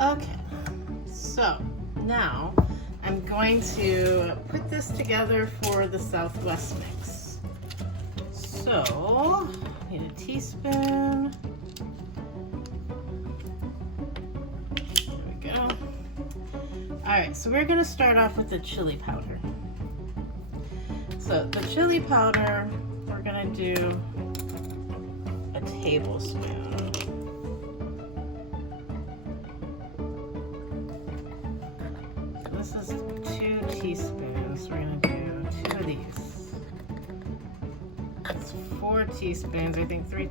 Okay, so now I'm going to put this together for the Southwest mix. So, need a teaspoon. There we go. All right, so we're gonna start off with the chili powder. So the chili powder, we're gonna do a tablespoon. This is 2 teaspoons. We're gonna do 2 of these. That's 4 teaspoons. I think 3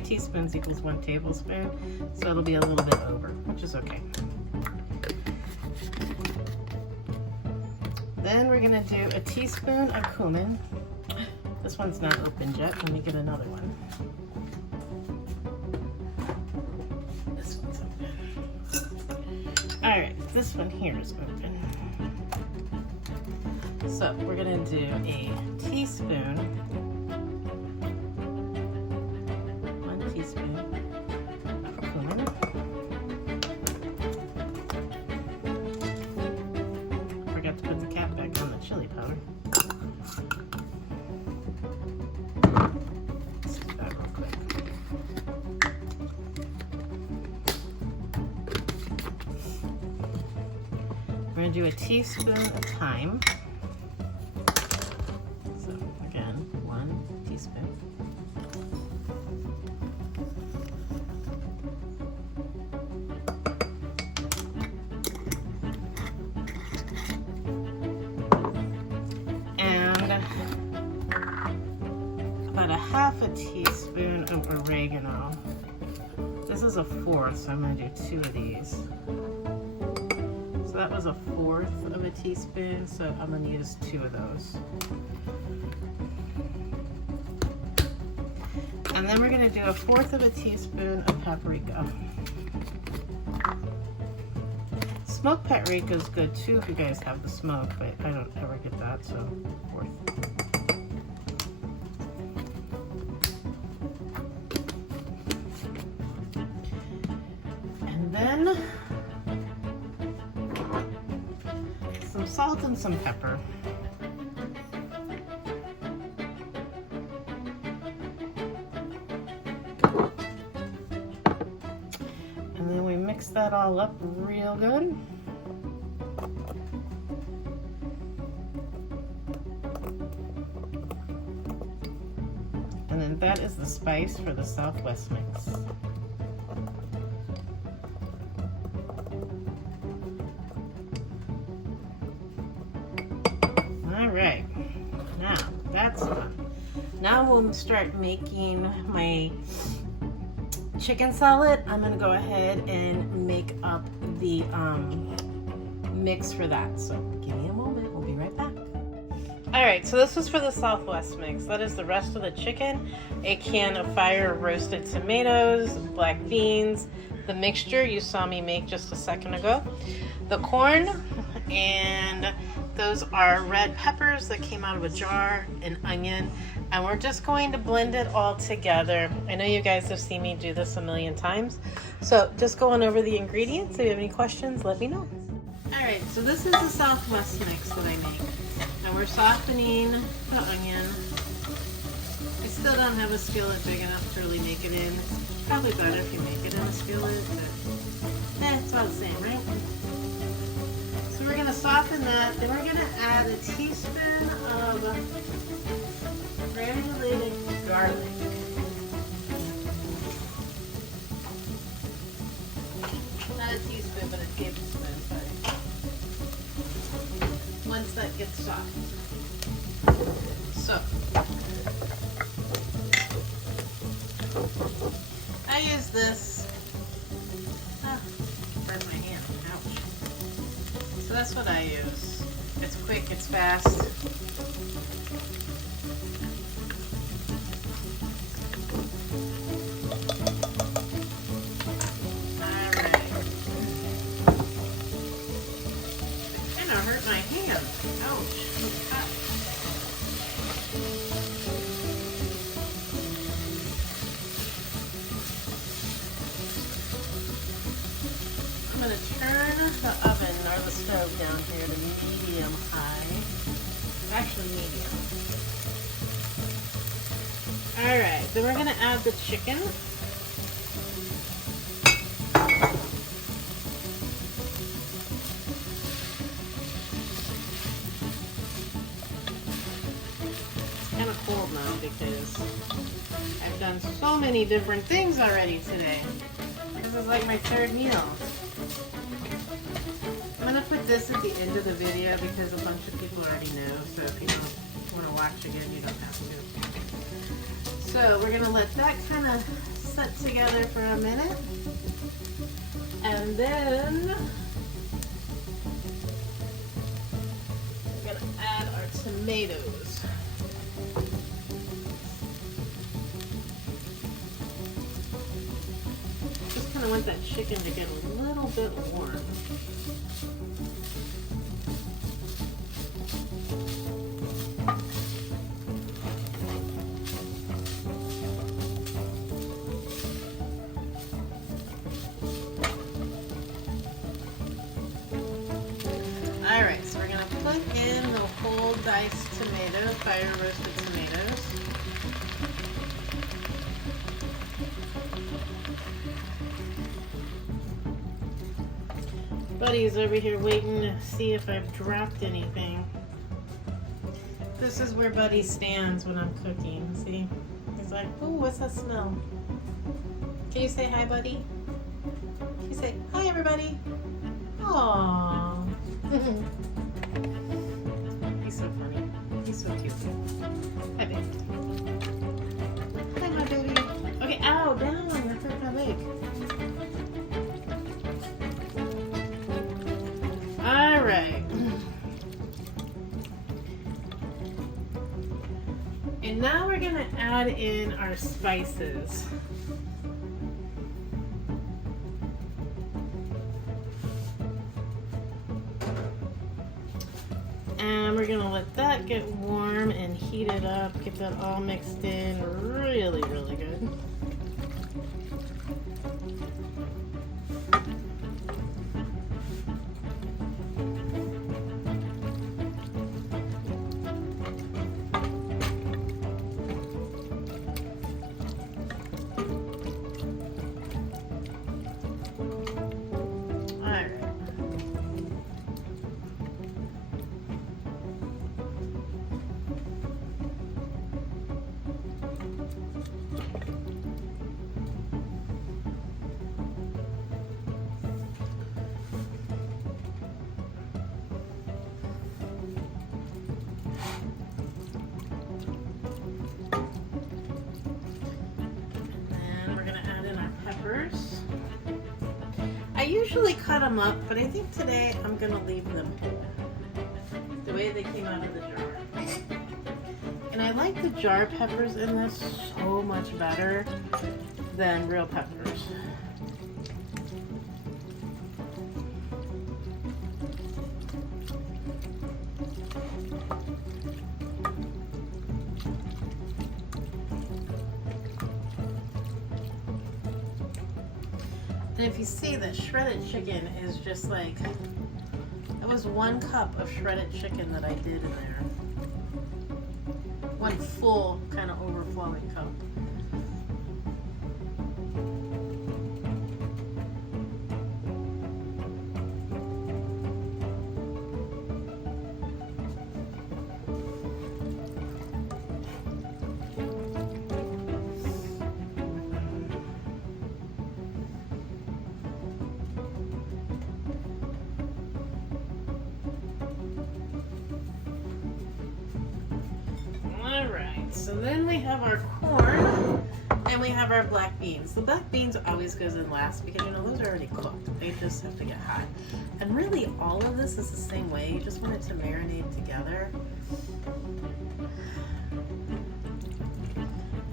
teaspoons equals 1 tablespoon. So it'll be a little bit over, which is okay. Then we're gonna do a teaspoon of cumin. This one's not opened yet. Let me get another one. This one's open. All right, this one here is open. So we're gonna do a teaspoon, 1 teaspoon of cumin. Forgot to put the cap back on the chili powder. Let's do that real quick. We're gonna do a teaspoon of thyme. So again, 1 teaspoon. And about a half a teaspoon of oregano. This is a 1/4, so I'm gonna do 2 of these. So that was a 1/4 of a teaspoon, so I'm gonna use 2 of those. And then we're gonna do a 1/4 of a teaspoon of paprika. Smoked paprika is good too if you guys have the smoke, but I don't ever get that, so 1/4. And then some salt and some pepper. And then we mix that all up real good. And then that is the spice for the Southwest mix. All right, now that's done. Now we'll start making my chicken salad. I'm gonna go ahead and make up the mix for that. So give me a moment, we'll be right back. All right, so this was for the Southwest mix. That is the rest of the chicken, a can of fire roasted tomatoes, black beans, the mixture you saw me make just a second ago, the corn, and those are red peppers that came out of a jar, an onion, and we're just going to blend it all together. I know you guys have seen me do this a million times, so just going over the ingredients. If you have any questions, let me know. All right, so this is the Southwest mix that I make. Now we're softening the onion. I still don't have a skillet big enough to really make it in. It's probably better if you make it in a skillet, but it's all the same, right? So we're gonna soften that. Then we're gonna add a teaspoon of granulated garlic. Not a teaspoon, but a tablespoon, sorry. Once that gets soft. So, I use this. Burned my hand. Ouch. So that's what I use. It's quick, it's fast. Alright. It kind of hurt my hand. Ouch. It's hot. I'm going it down here to medium high. Actually, medium. Alright, then we're going to add the chicken. Kind of cold now because I've done so many different things already today. This is like my third meal. I'm going to put this at the end of the video because a bunch of people already know, so if you don't want to watch again, you don't have to. So we're going to let that kind of set together for a minute. And then we're going to add our tomatoes. Just kind of want that chicken to get a little bit warm. Alright, so we're going to put in the whole diced tomatoes, fire roasted tomatoes. Buddy's over here waiting to see if I've dropped anything. This is where Buddy stands when I'm cooking, see? He's like, ooh, what's that smell? Can you say hi, Buddy? Can you say, hi, everybody? Aww. He's so funny. He's so cute. Hi, baby. Hi, my baby. Okay, ow, down. I hurt my leg. Alright. And now we're going to add in our spices. And we're gonna let that get warm and heat it up, get that all mixed in really, really good. I usually cut them up, but I think today I'm going to leave them the way they came out of the jar. And I like the jar peppers in this so much better than real peppers. And if you see, the shredded chicken is just like, it was 1 cup of shredded chicken that I did in there. 1 full, kind of overflowing cup. So then we have our corn and we have our black beans. The black beans always goes in last because, you know, those are already cooked. They just have to get hot. And really all of this is the same way. You just want it to marinate together.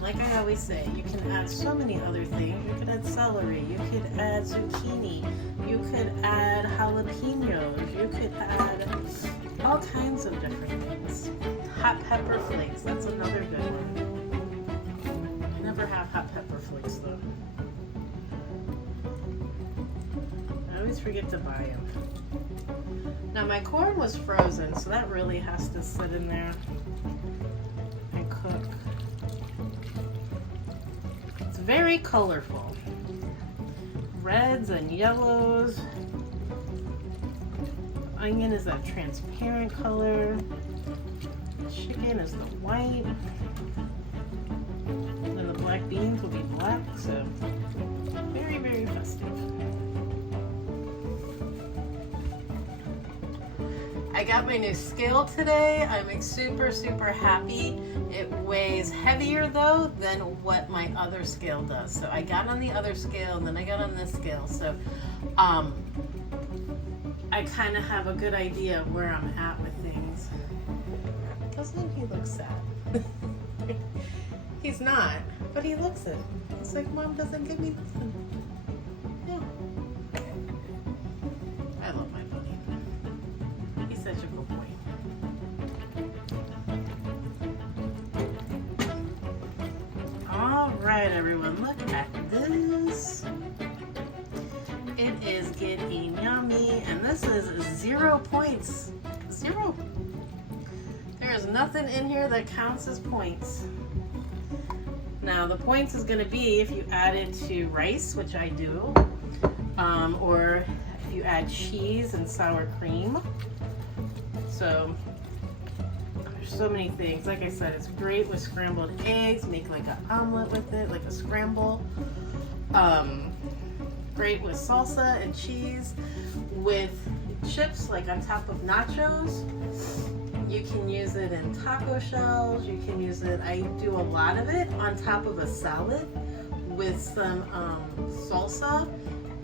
Like I always say, you can add so many other things. You could add celery, you could add zucchini, you could add jalapenos, you could add all kinds of different things. Hot pepper flakes, that's another good one. I never have hot pepper flakes though. I always forget to buy them. Now my corn was frozen, so that really has to sit in there and cook. It's very colorful. Reds and yellows. Onion is that transparent color. Chicken is the white. And then the black beans will be black, so very, very festive. I got my new scale today. I'm super, super happy. It weighs heavier though than what my other scale does. So I got on the other scale and then I got on this scale. So I kind of have a good idea of where I'm at with things. Doesn't he look sad? He's not, but he looks it. It's like, Mom doesn't give me nothing. Yeah. I love my bunny. He's such a good boy. All right, everyone, look at this. It is getting yummy, and this is 0 points. 0. There is nothing in here that counts as points. Now, the points is going to be if you add it to rice, which I do, or if you add cheese and sour cream. So, there's so many things. Like I said, it's great with scrambled eggs. Make like an omelet with it, like a scramble. Great with salsa and cheese. With chips, like on top of nachos. You can use it in taco shells. You can use it, I do a lot of it on top of a salad with some salsa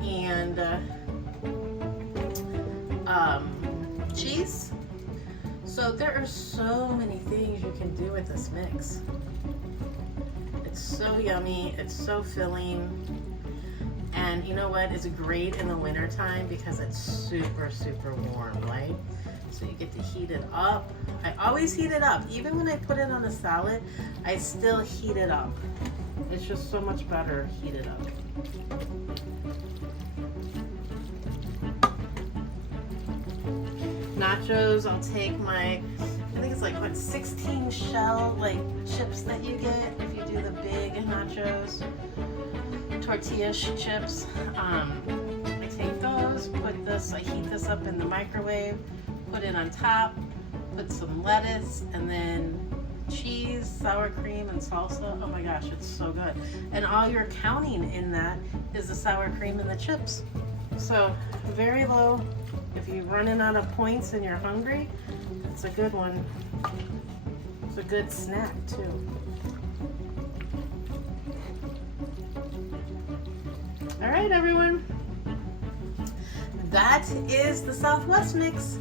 and cheese. So there are so many things you can do with this mix. It's so yummy, it's so filling. And you know what? It's great in the winter time because it's super, super warm, right? So you get to heat it up. I always heat it up. Even when I put it on a salad, I still heat it up. It's just so much better heated up. Nachos, I'll take my, I think it's like what, 16 shell like chips that you get if you do the big nachos. Tortilla chips. I take those, put this, I heat this up in the microwave, put it on top, put some lettuce, and then cheese, sour cream, and salsa. Oh my gosh, it's so good. And all you're counting in that is the sour cream and the chips. So very low. If you're running out of points and you're hungry, it's a good one. It's a good snack too. All right, everyone. That is the Southwest mix.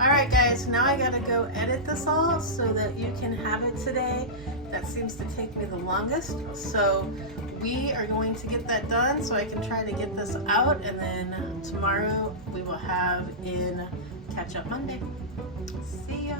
All right, guys, now I gotta go edit this all so that you can have it today. That seems to take me the longest. So we are going to get that done so I can try to get this out, and then tomorrow we will have in Catch Up Monday. See ya.